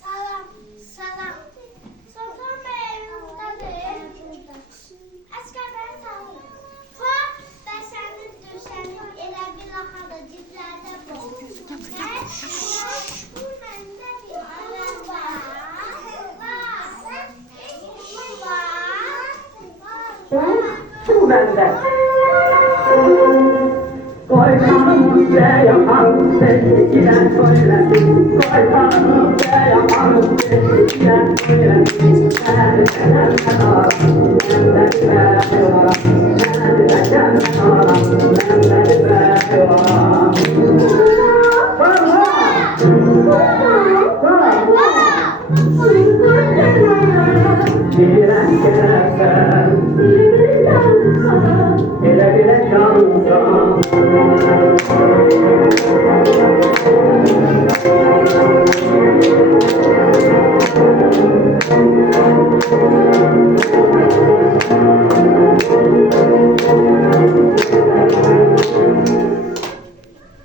Salam, salam. Sultan Bey evimizdedir. Əskər bəy salam. Xoş, bəsəniz düşəniz elə bir laxada ciblərdə bol. Bu məndə bir aləm var. Bu bende. Koy kanımı be yaparım seni giden söyledim. Koy kanımı be yaparım seni giden söyledim. Ben de senden alalım, ben de ben yolarım. Ben de senden alalım, ben de ben yolarım. Giren gelsen, ele bile çalsam.